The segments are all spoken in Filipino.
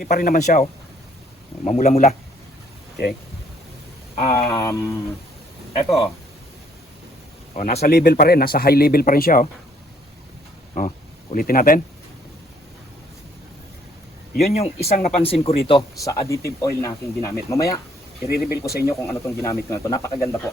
Okay pa rin naman siya, oh. Mamula-mula. Okay. Eto. Oh, nasa level pa rin, nasa high level pa rin siya, oh. Oh, ulitin natin. Yun yung isang napansin ko rito sa additive oil na aking ginamit. Mamaya, i-reveal ko sa inyo kung ano tong ginamit ko na to. Napakaganda po.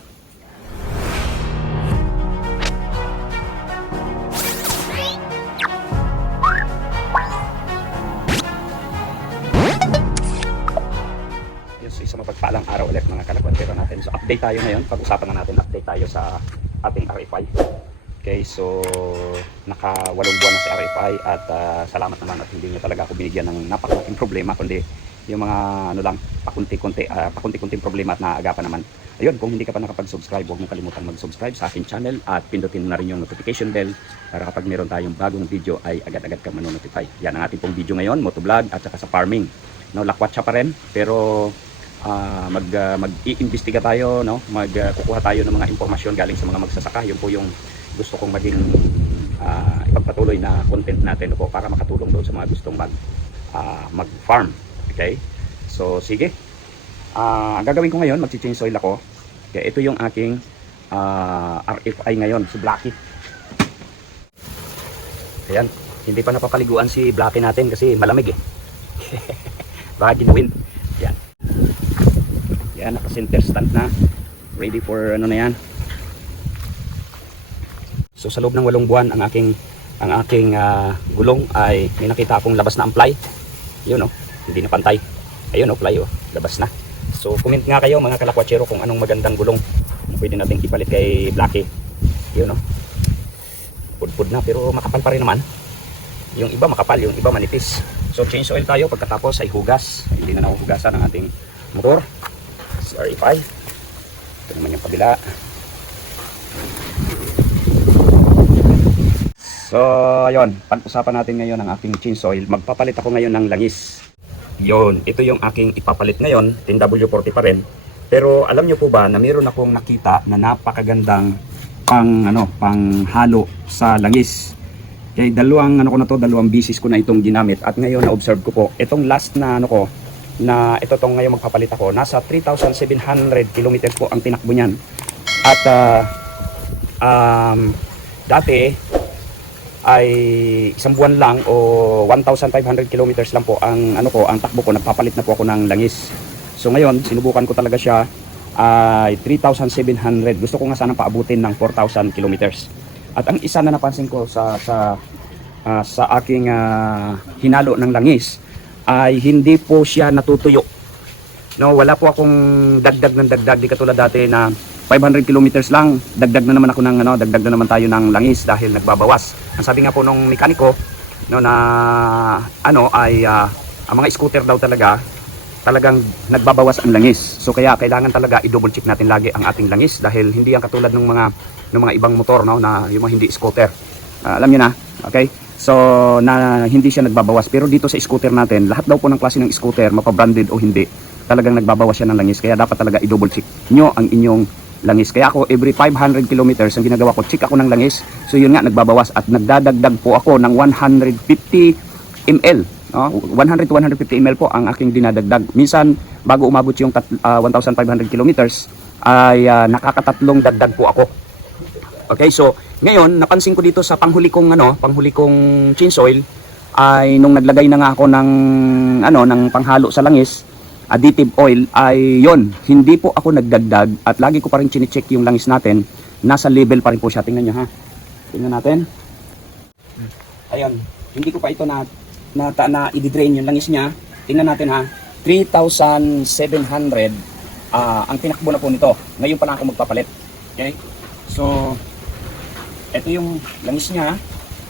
Isang mapagpalang araw ulit mga kalakwatero natin. So update tayo ngayon, pag-usapan na natin, update tayo sa ating RFI. Okay, so naka 8 buwan na si RFI at salamat naman at hindi niyo talaga ako binigyan ng napakalaking problema, kundi yung mga ano lang, pakunti-kunting problema at naagapan naman. Ayun, kung hindi ka pa nakapag-subscribe, huwag mong kalimutan mag-subscribe sa aking channel at pindutin mo na rin yung notification bell para kapag meron tayong bagong video ay agad-agad ka manonotify. Yan ang ating pong video ngayon, motovlog at saka sa farming. No, lakwatsa pa rin, pero mag-iimbestiga tayo, no? Kukuha tayo ng mga impormasyon galing sa mga magsasaka. Yun po yung gusto kong maging ipagpatuloy na content natin po para makatulong doon sa mga gustong mag-farm. Okay? So, sige. Ang gagawin ko ngayon, mag-change soil ako. Okay, ito yung aking RFI ngayon, si Blackie. Ayan, hindi pa napapaliguan si Blackie natin kasi malamig eh. Baka ginuwin. Yan, naka-center stand na. Ready for ano na yan. So sa loob ng 8 buwan ang aking gulong ay may nakita akong labas na amply. Yun oh, hindi na pantay. Ayun oh, ply oh, labas na. So comment nga kayo mga kalakwatsyero kung anong magandang gulong na pwede nating ipalit kay Blackie. Yun oh. Pudpud na pero makapal pa rin naman. Yung iba makapal, yung iba manipis. So change oil tayo pagkatapos ay hugas. Hindi na nahuhugasan ang ating motor. RFI. Ito naman yung kabila. So, ayun. Pag-usapan natin ngayon ang aking change oil. Magpapalit ako ngayon ng langis. Yun. Ito yung aking ipapalit ngayon. 10W40 pa rin. Pero alam nyo po ba na meron akong nakita na napakagandang panghalo sa langis. Kaya dalawang bisis ko na itong ginamit. At ngayon na-observe ko po. Itong last na na ito tong ngayon magpapalit ako, nasa 3,700 kilometers po ang tinakbo niyan. At dati ay isang buwan lang o 1,500 kilometers lang po ang ang takbo ko, nagpapalit na po ako ng langis. So ngayon sinubukan ko talaga siya ay 3,700. Gusto ko nga sana paabutin ng 4,000 kilometers. At ang isa na napansin ko sa aking hinalo ng langis ay hindi po siya natutuyo. No, wala po akong dagdag ng dagdag, di katulad dati na 500 kilometers lang, dagdag na naman ako ng dagdag na naman tayo ng langis dahil nagbabawas. Ang sabi nga po nung mekaniko no na ay ang mga scooter daw talagang nagbabawas ang langis. So kaya kailangan talaga i-double check natin lagi ang ating langis dahil hindi yan katulad ng mga ibang motor no na yung mga hindi scooter. Alam niyo na, okay? So na hindi siya nagbabawas, pero dito sa scooter natin, lahat daw po ng klase ng scooter, mapa-branded o hindi, talagang nagbabawas siya ng langis. Kaya dapat talaga i-double check nyo ang inyong langis. Kaya ako every 500 kilometers ang ginagawa ko, check ako ng langis. So yun nga, nagbabawas at nagdadagdag po ako ng 150 ml. 100 to 150 ml po ang aking dinadagdag. Minsan bago umabot yung 1,500 kilometers ay nakakatatlong dagdag po ako. Okay, so ngayon napansin ko dito sa panghuli kong change oil ay nung naglagay na nga ako ng panghalo sa langis, additive oil, ay yon, hindi po ako nagdagdag at lagi ko pa rin chine-check yung langis natin, nasa level pa rin po siya. Tingnan nyo ha. Tingnan natin. Ayun, hindi ko pa ito na i-drain yung langis niya. Tingnan natin ha. 3,700 ang tinakbo na po nito. Ngayon pa lang ako magpapalit. Okay? So ito yung langis niya.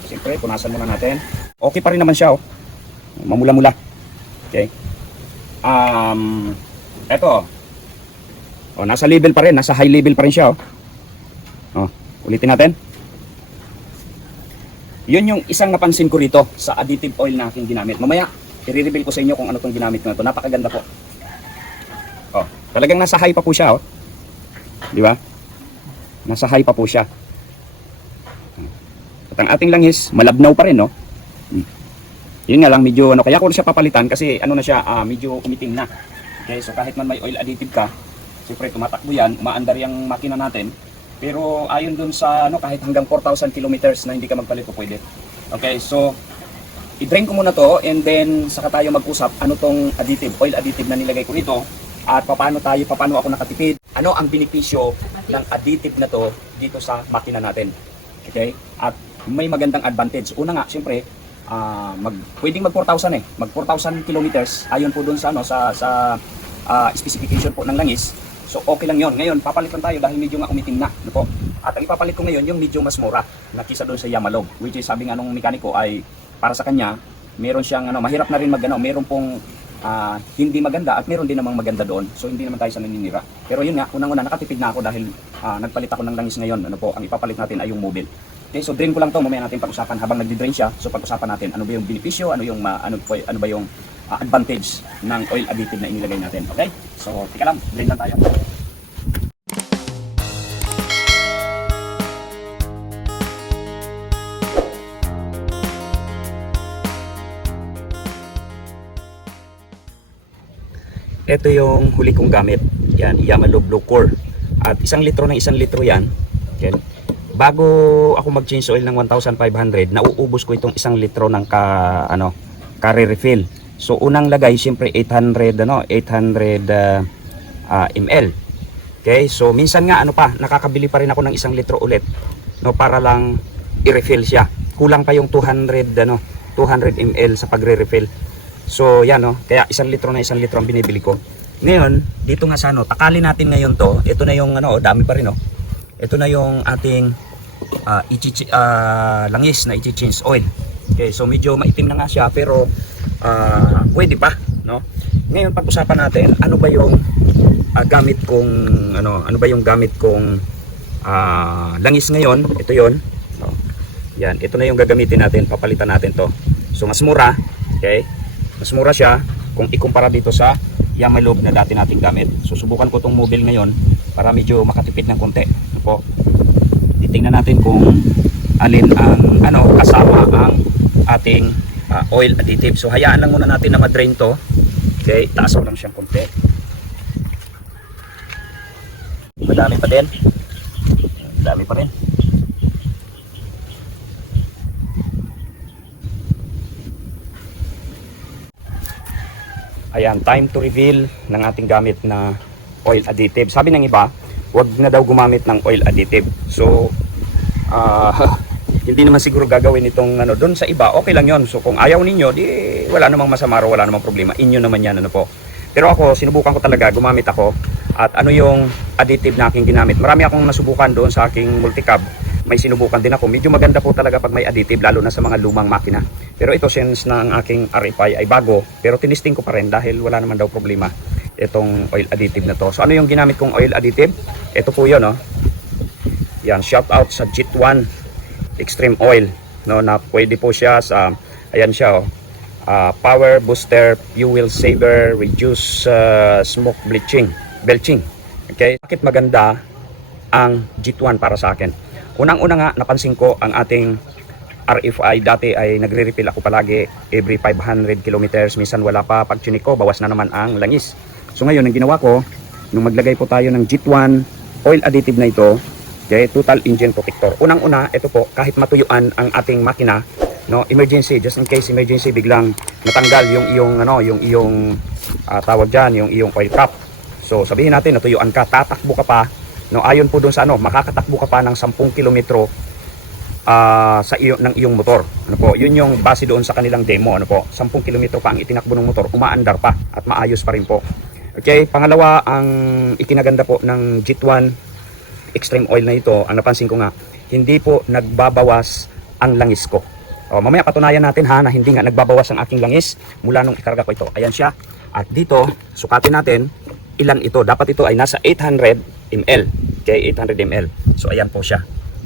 Siyempre, punasan muna natin. Okay pa rin naman siya, oh. Mamula-mula. Okay. Ito. Oh, nasa level pa rin, nasa high level pa rin siya, oh. Oh, ulitin natin. Yun yung isang napansin ko rito sa additive oil na aking ginamit. Mamaya, i-reveal ko sa inyo kung ano tong ginamit ko na to. Napakaganda po. Oh, talagang nasa high pa po siya, oh. Di ba? Nasa high pa po siya. At ang ating langis, malabnaw pa rin, no? Yun nga lang, medyo ano, kaya ko siya papalitan kasi ano na siya, medyo umitim na. Okay, so kahit man may oil additive ka, siyempre tumatakbo yan, umaandar yung makina natin. Pero ayon dun sa ano, kahit hanggang 4,000 kilometers na hindi ka magpalit po pwede. Okay, so i-drain ko muna to and then saka tayo mag-usap ano tong additive, oil additive na nilagay ko rito at paano ako nakatipid. Ano ang benepisyo ng additive na to dito sa makina natin. Okay? At may magandang advantage. Una nga, siyempre, pwedeng mag 4,000 mag 4,000 kilometers ayon po dun sa ano sa specification po ng langis. So okay lang 'yon. Ngayon papalitan tayo dahil medyo nga umitim na, no po. At ang ipapalit ko ngayon yung medyo mas mura na kisa doon sa Yamalog, which is sabi nga nung mekaniko ay para sa kanya meron siyang ano mahirap na rin meron pong hindi maganda at meron din namang maganda doon. So hindi naman tayo sa naninira. Pero yun nga, unang-una nakatipid na ako dahil nagpalit ako ng langis ngayon. Ano po, ang ipapalit natin ay yung mobile. Okay, so drain ko lang to, mamaya natin pag-usapan habang nagdi-drain siya. So pag-usapan natin ano ba yung benepisyo, ano ba yung advantage ng oil additive na inilagay natin. Okay? So tika lang, drain lang tayo. Ito yung huli kong gamit. Yan, Yamalog Blue Core. At 1 litro ng 1 litro yan. Okay. Bago ako mag-change oil ng 1,500, nauubos ko itong 1 litro ng ka-refill. So unang lagay siyempre 800 ml. Okay? So minsan nga nakakabili pa rin ako ng 1 litro ulit, no, para lang i-refill siya. Kulang pa yung 200 ml sa pagre-refill. So yan, no, kaya 1 litro na 1 litro ang binibili ko. Ngayon, dito nga sa takalin natin ngayon to. Ito na yung dami pa rin, no. Ito na yung ating langis na i-change oil. Okay, so medyo maitim na nga siya pero pwede pa, no. Ngayon pag-usapan natin ano ba yung gamit kong langis ngayon. Ito 'yon. No? Yan, ito na yung gagamitin natin, papalitan natin to. So mas mura, okay? Mas mura siya kung ikumpara dito sa Yamalog na dati nating gamit. So subukan ko tong mobile ngayon para medyo makatipid ng konti. Ano po? Titingnan natin kung alin ang kasama ang ating oil additive. So hayaan lang muna natin na ma-drain to. Okay, taas ko lang siyang konti. Madami pa din. Madami pa rin. Ayan, time to reveal ng ating gamit na oil additive. Sabi ng iba, huwag na daw gumamit ng oil additive. So, hindi naman siguro gagawin itong doon sa iba, okay lang yon. So, kung ayaw ninyo, di wala namang masama, wala namang problema. Inyo naman yan, po. Pero ako, sinubukan ko talaga, gumamit ako. At ano yung additive na aking ginamit. Marami akong nasubukan doon sa aking multicab. May sinubukan din ako. Medyo maganda po talaga pag may additive, lalo na sa mga lumang makina. Pero ito, since na ang aking RFI ay bago, pero tinisting ko pa rin dahil wala naman daw problema itong oil additive na to. So ano yung ginamit kong oil additive? Ito po yun, no? Yan, shout out sa JIT1 Extreme Oil, no, na pwede po siya sa, ayan siya, power booster, fuel saver, reduce smoke belching. Okay? Bakit maganda ang JIT1 para sa akin? Unang-una nga, napansin ko ang ating RFI dati ay nagre-refill ako palagi every 500 kilometers. Minsan wala pa, pag tunik ko, bawas na naman ang langis. So ngayon, ang ginawa ko, nung maglagay po tayo ng JIT1 oil additive na ito, okay, total engine protector. Unang-una, ito po, kahit matuyuan ang ating makina, no, emergency, just in case emergency, biglang natanggal yung iyong tawag dyan, yung iyong oil cap. So sabihin natin, natuyuan ka, tatakbo ka pa, no, ayon po doon sa makakatakbo ka pa ng 10 kilometro ng iyong motor. Ano po? Yun yung base doon sa kanilang demo, ano po? 10 kilometro pa ang itinakbo ng motor, umaandar pa at maayos pa rin po. Okay, pangalawa, ang ikinaganda po ng JIT1 Extreme Oil na ito, ang napansin ko nga, hindi po nagbabawas ang langis ko. Mamaya patunayan natin na hindi nga nagbabawas ang aking langis mula nung ikarga ko ito. Ayan siya. At dito, sukatin natin ilan ito. Dapat ito ay nasa 800 ml. Okay, 800 ml. So ayan po siya.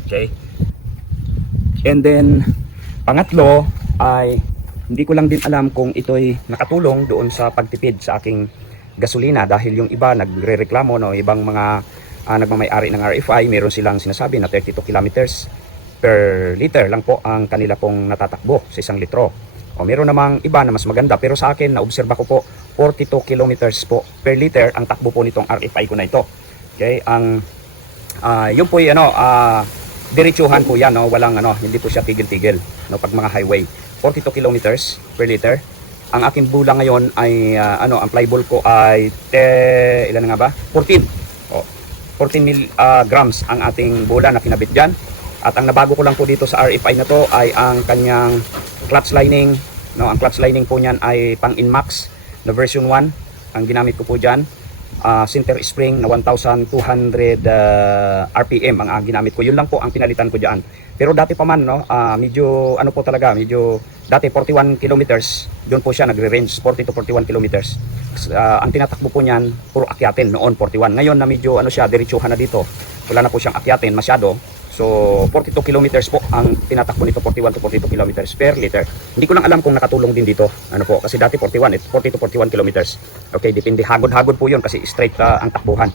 Okay. And then pangatlo ay hindi ko lang din alam kung ito'y nakatulong doon sa pagtipid sa aking gasolina dahil yung iba nagrereklamo, no, ibang mga nagmamay-ari ng RFI, meron silang sinasabi na 32 kilometers per liter lang po ang kanila pong natatakbo sa 1 litro. O meron namang iba na mas maganda, pero sa akin naobserba ko po 42 kilometers po per liter ang takbo po nitong RFI ko na ito. Okay, ang yun po yung diretsuhan po yan, no? Walang hindi po siya tigil-tigil, no, pag mga highway. 42 kilometers per liter. Ang aking bula ngayon ay ang flyball ko ay ilan nga ba? 14. Oh, 14 grams ang ating bula na kinabit diyan. At ang nabago ko lang po dito sa RFI na to ay ang kanyang clutch lining, no? Ang clutch lining po niyan ay pang Inmax na version 1 ang ginamit ko po diyan. Center spring na 1,200 RPM ang ginamit ko. Yun lang po ang pinalitan ko diyan. Pero dati pa man, no, medyo po talaga, medyo dati 41 kilometers, doon po siya nagre-range 40 to 41 kilometers. Ang tinatakbo po niyan puro akyatin noon 41. Ngayon na medyo siya diretsuhan na dito. Wala na po siyang akyatin masyado. So 42 kilometers po ang tinatakbo nito, 41 to 42 kilometers per liter. Hindi ko lang alam kung nakatulong din dito. Po, kasi dati 41, 40 to 41 kilometers. Okay, depende, hagod-hagod po 'yon kasi straight ang takbuhan.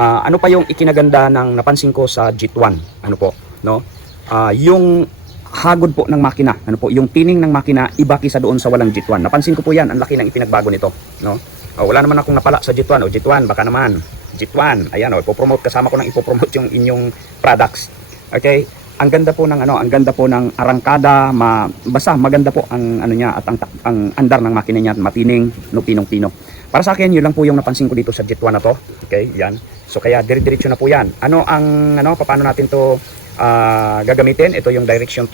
Ano pa yung ikinaganda ng napansin ko sa JIT-1? No? Yung hagod po ng makina, yung tining ng makina iba kaysa doon sa walang JIT-1. Napansin ko po 'yan, ang laki ng ipinagbago nito, no? Wala naman akong napala sa JIT-1. JIT-1 baka naman. JIT-1, ayan, ipopromote, kasama ko nang ipopromote yung inyong products. Okay? Ang ganda po ng arangkada, basta maganda po ang niya at ang andar ng makina niya, matining, no, pinong-pino. Para sa akin, yun lang po yung napansin ko dito sa JIT-1 na to. Okay, yan. So kaya dire-diretso na po yan. Paano natin to gagamitin? Ito yung direction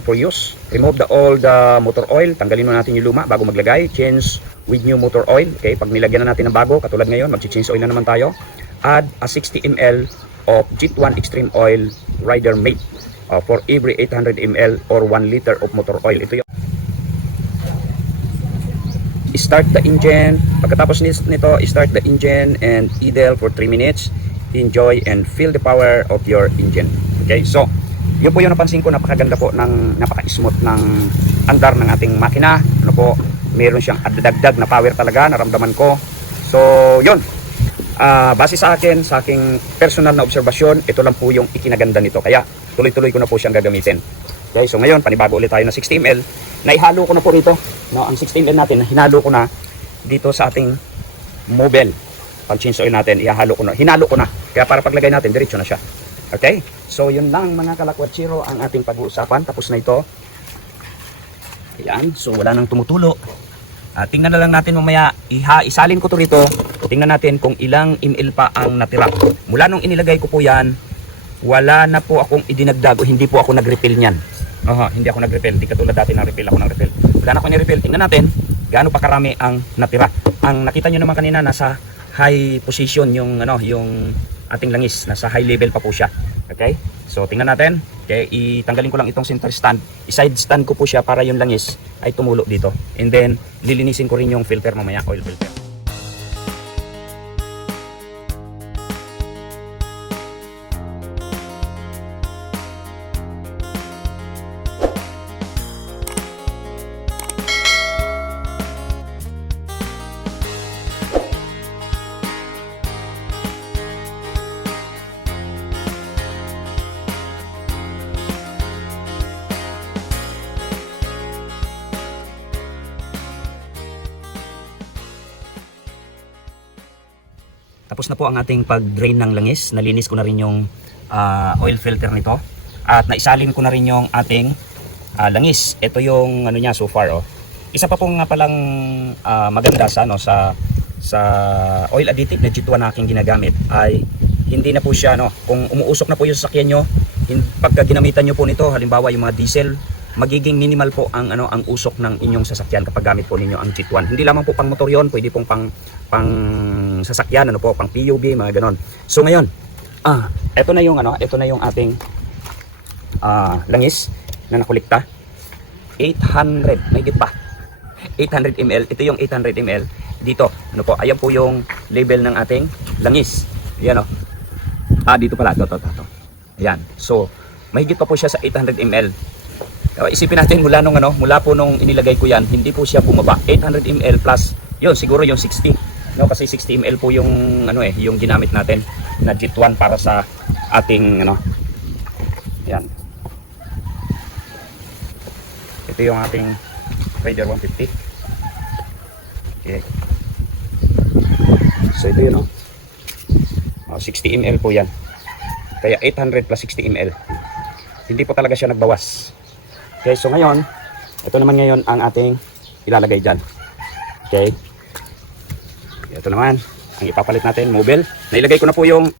for use. Remove the old motor oil. Tanggalin muna natin yung luma bago maglagay. Change with new motor oil. Okay, pag nilagyan na natin ng bago, katulad ngayon, mag-change oil na naman tayo. Add a 60 ml of JIT-1 Extreme Oil Rider Mate for every 800 ml or 1 liter of motor oil. Ito yung start the engine. Pagkatapos nito, start the engine and idle for 3 minutes. Enjoy and feel the power of your engine. Okay, so yun po yung napansin ko, napakaganda po napaka-smooth ng andar ng ating makina. Meron siyang dagdag na power talaga, naramdaman ko. So yun, base sa aking personal na obserbasyon, ito lang po yung ikinaganda nito. Kaya tuloy-tuloy ko na po siyang gagamitin. Okay, so ngayon panibago ulit tayo na 60 ml. Naihalo ko na po rito, no, ang 60 ml natin, hinalo ko na dito sa ating mobile. Pag change oil natin, hinalo ko na. Kaya para paglagay natin, diretso na siya. Okay? So yun lang mga kalakwatsiro ang ating pag-uusapan. Tapos na ito. Ayan, so wala nang tumutulo. Tingnan na lang natin mamaya, isalin ko to rito. Tingnan natin kung ilang ml pa ang natira. Mula nung inilagay ko po yan, wala na po akong idinagdag o hindi po ako nag-refill niyan. Hindi ako nag-refill. Hindi katulad dati na refill ako ng refill. Wala na ako ni-refill. Tingnan natin gaano pa karami ang natira. Ang nakita nyo naman kanina, nasa high position yung ating langis. Nasa high level pa po siya. Okay? So tingnan natin. Okay, itanggalin ko lang itong center stand. I-side stand ko po siya para yung langis ay tumulo dito. And then lilinisin ko rin yung filter mamaya, oil filter. Tapos na po ang ating pag-drain ng langis. Nalinis ko na rin yung oil filter nito. At naisalin ko na rin yung ating langis. Ito yung niya so far. Isa pa pong nga palang maganda sa oil additive na JIT-1 na aking ginagamit ay hindi na po siya, kung umuusok na po yung sasakyan nyo, pagka ginamitan nyo po nito, halimbawa yung mga diesel, magiging minimal po ang usok ng inyong sasakyan kapag gamit po ninyo ang JIT-1. Hindi lamang po pang motor yon, pwede pong pang sasakyan, pang PUV, mga ganon. So ngayon, ito na yung ating langis na nakulikta. 800, may git pa. 800 ml, ito yung 800 ml dito. Ayan po yung label ng ating langis. Ayan dito pala, to. Ayan. So, mahigit pa po siya sa 800 ml. Isipin natin mula po nung inilagay ko yan, hindi po siya bumaba. 800 ml plus, yun, siguro yung 60. Kasi 60 ml po yung, yung ginamit natin na JIT-1 para sa ating, yan. Ito yung ating Spider 150. Okay. So ito yun, 60 ml po yan. Kaya 800 plus 60 ml. Hindi po talaga siya nagbawas. Okay, so ngayon, ito naman ngayon ang ating ilalagay dyan. Okay. Ito naman, ang ipapalit natin, mobile. Nailagay ko na po yung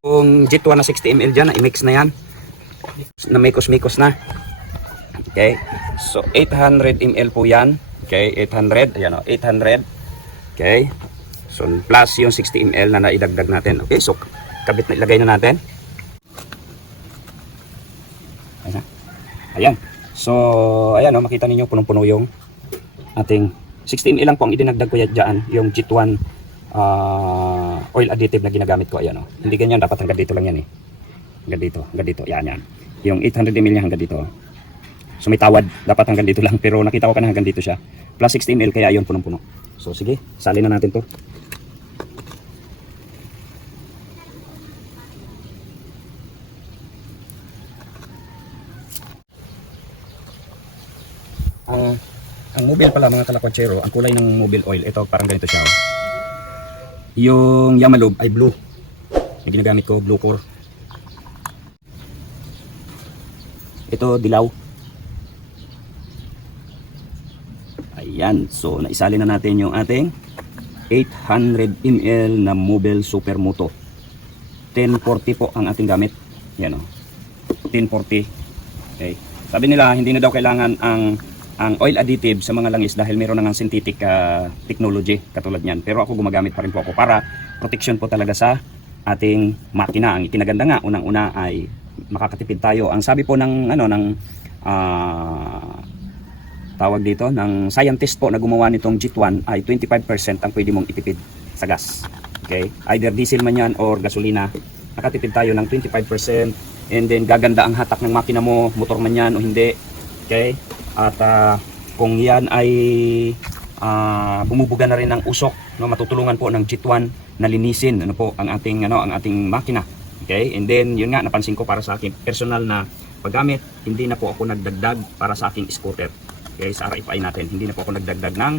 G2 na 60 ml dyan, i-mix na yan. Na mikos-mikos na. Okay, so 800 ml po yan. Okay, 800, ayan 800. Okay, so plus yung 60 ml na naidagdag natin. Okay, so kabit na ilagay na natin. Ayan, so ayan makita ninyo punong-puno yung ating 60 ml lang po ang idinagdag ko dyan, yung G1 oil additive na ginagamit ko. Ayan hindi ganyan, dapat hanggang dito lang yan eh. Hanggang dito, yan. Yung 800 ml niya hanggang dito. So may tawad, dapat hanggang dito lang, pero nakita ko pa na hanggang dito siya. Plus 60 ml, kaya yun punong-puno. So sige, salin na natin to. Ang mobile pala mga kalakwatsero, ang kulay ng mobile oil, ito parang ganito siya. Yung Yamalube ay blue. Yung ginagamit ko, blue core. Ito dilaw. Ayan, so naisalin na natin yung ating 800 ml na Mobile Supermoto. 1040 po ang ating gamit. Yan 1040. Okay. Sabi nila hindi na daw kailangan ang oil additive sa mga langis dahil meron na ng synthetic technology katulad niyan. Pero ako gumagamit pa rin po ako para protection po talaga sa ating makina. Ang ikinaganda nga unang-una ay makakatipid tayo. Ang sabi po ng tawag dito ng scientist po na gumawa nitong G1 ay 25% ang pwede mong itipid sa gas. Okay? Either diesel man yan or gasolina. Nakatipid tayo ng 25% and then gaganda ang hatak ng makina mo, motor man yan o hindi. Okay? At kung yan ay bumubuga na rin ng usok, no, matutulungan po ng G1 na linisin ang ating makina. Okay? And then yun nga napansin ko para sa aking personal na paggamit, hindi na po ako nagdagdag para sa aking scooter. Okay, sa RFI natin, hindi na po ako nagdagdag ng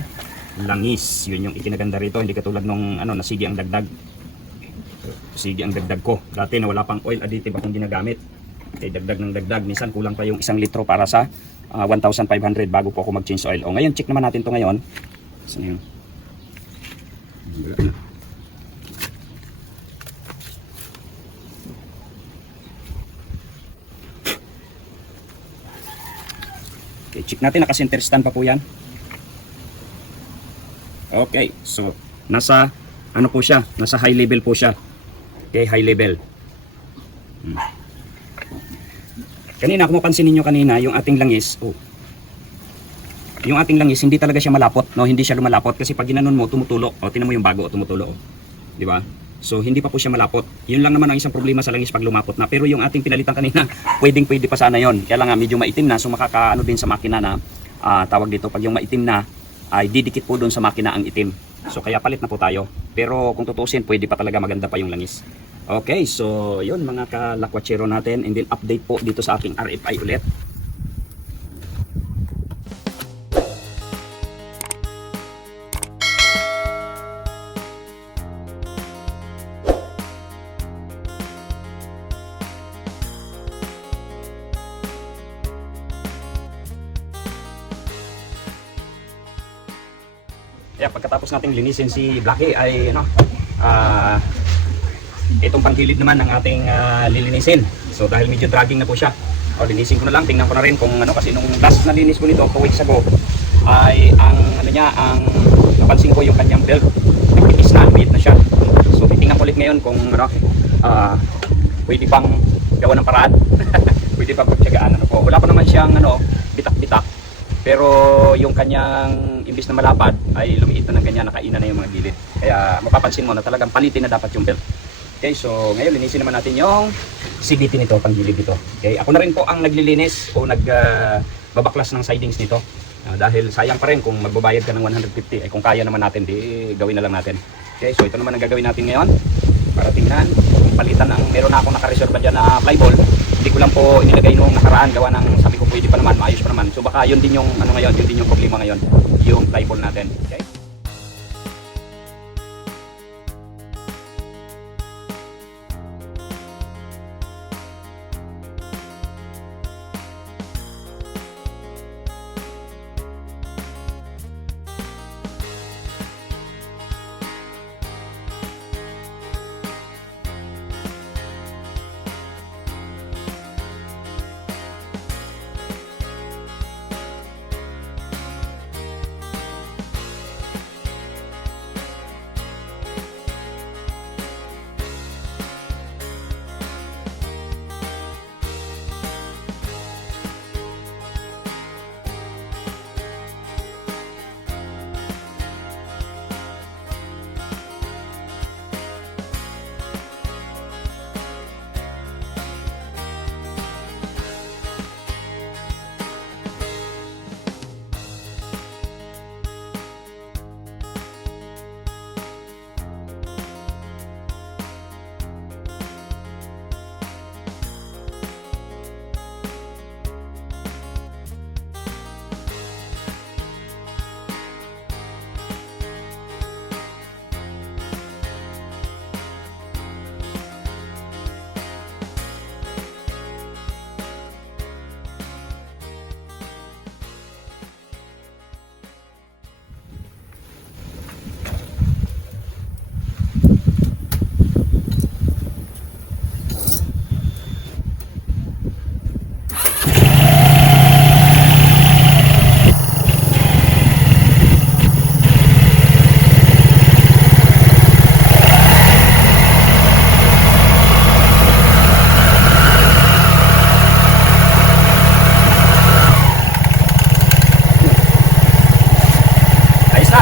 langis. Yun yung ikinaganda rito, hindi katulad nung nasigi ang dagdag. Sige ang dagdag ko. Dati na wala pang oil additive akong ginagamit. Okay, dagdag ng dagdag. Minsan kulang pa yung 1 litro para sa 1,500 bago po ako mag-change oil. O ngayon, check naman natin to ngayon. So, yun. Okay, check natin, naka-center stand pa po yan. Okay, so nasa po siya, nasa high level po siya. Okay, high level. Kanina, kung mapansin niyo kanina, yung ating langis, yung ating langis, hindi talaga siya malapot, no? Hindi siya lumalapot kasi pag ginanon mo, tumutulo. O, tinan mo yung bago, tumutulo. Di ba? So, hindi pa po siya malapot. Yun lang naman ang isang problema sa langis pag lumapot na. Pero yung ating pinalitan kanina, pwede pa sana yon. Kaya lang nga, medyo maitim na. So, makakaano din sa makina na, tawag dito, pag yung maitim na, ay didikit po doon sa makina ang itim. So, kaya palit na po tayo. Pero kung tutusin, pwede pa talaga maganda pa yung langis. Okay, so, yun mga kalakwatsero natin. And then, update po dito sa aking RFI ulit. Yeah, pagkatapos nating linisin si Blackie ay itong panggilid naman ng ating lilinisin. So dahil medyo dragging na po siya. O linisin ko na lang, tingnan ko na rin kung kasi nung last na linis ko nito 2 weeks ago ay ang napansin ko yung kanyang belt. Nagpipis na, lumiit na siya. So titingnan ko ulit ngayon kung pwede pang gawa ng paraan. Pwede pang pagtiyagaan po. Wala pa naman siyang bitak-bitak. Pero yung kanyang imbis na malapad ay lumiit na ng ganyan, nakainan na yung mga gilid. Kaya mapapansin mo na talagang palitin na dapat yung belt. Okay, so ngayon linisin naman natin yung CVT nito, pang gilid nito. Okay, ako na rin po ang naglilinis o nagbabaklas ng sidings nito. Dahil sayang pa rin kung magbabayad ka ng 150, kung kaya naman natin, di gawin na lang natin. Okay, so ito naman ang gagawin natin ngayon. Para tingnan, palitan ang meron na akong nakareserva dyan na flyball. Hindi ko lang po inilagay nung nakaraan, gawa ng sabi ko pwede pa naman, maayos pa naman. So baka yun din yung ngayon, yun din yung problema ngayon. yung label natin. Okay?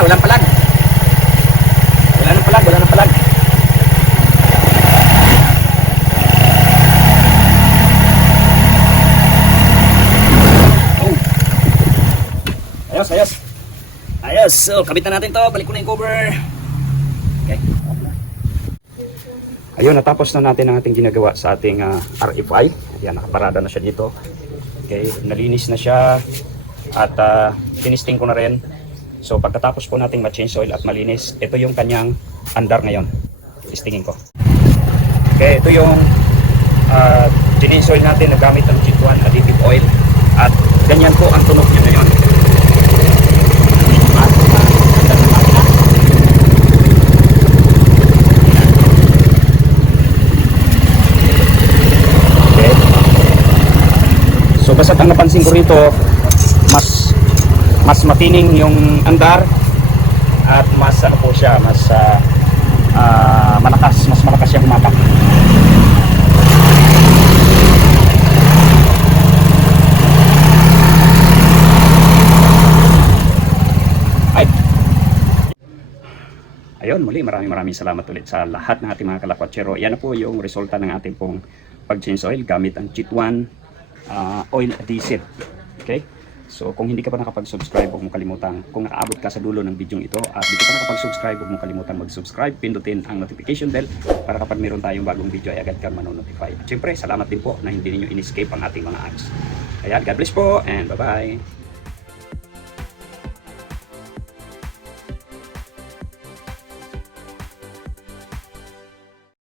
Walang palag. Wala nang palag, wala nang palag. Oh. Ayos, ayos. Ayos. So, kabit na natin to. Balik ko na yung cover. Okay. Ayun, natapos na natin ang ating ginagawa sa ating RFI. Ayan, nakaparada na siya dito. Okay, nalinis na siya. At tinisting ko na rin. So pagkatapos po nating ma-change oil at malinis, ito yung kanyang andar ngayon. Testingin ko. Okay, ito yung change oil natin na gamit ang G1 additive oil. At ganyan po ang tunog niya ngayon. Okay. So basta't ang napansin ko rito, mas matining yung andar at mas ano po siya, mas mas malakas siya humapak. Ay. Ayun, muli maraming salamat ulit sa lahat ng ating mga kalakwatsero. Yan na po yung resulta ng ating pong pag-change oil gamit ang G1 oil adhesive. Okay? So kung hindi ka pa nakapag-subscribe, huwag mo kalimutan. Kung nakaabot ka sa dulo ng video ito at hindi ka pa nakapag-subscribe, huwag mo kalimutan mag-subscribe. Pindutin ang notification bell para kapag meron tayong bagong video ay agad kang manonotify. At syempre, salamat din po na hindi ninyo in-escape ang ating mga ads. Kaya God bless po and bye-bye.